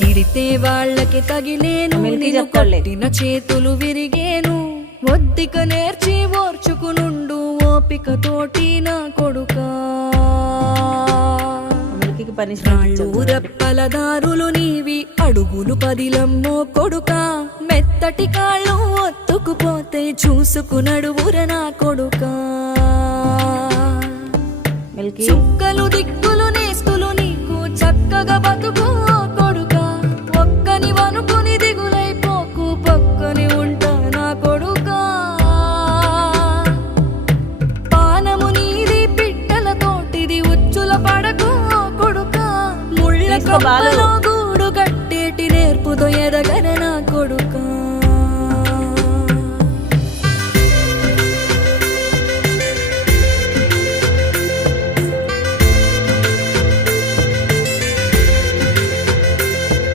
తిడితే వాళ్ళకి తగిలేను. చెప్తాడులే. కొట్టిన చేతులు విరిగేను. ఒద్దిక నేర్చి ఓర్చుకునుండు ఓపిక తోటి నా కొడుకా. రెప్పల దారులు నీవి అడుగులు పదిలమ్మో కొడుకా. మెత్తటి కాళ్ళు ఒత్తుకుపోతే చూసుకునడువుర నా కొడుకా. మిల్కీ చుక్కలు దిక్కులు నేస్తులు నీకు చక్కగా గూడు కట్టేటి నేర్పుతో ఎదగన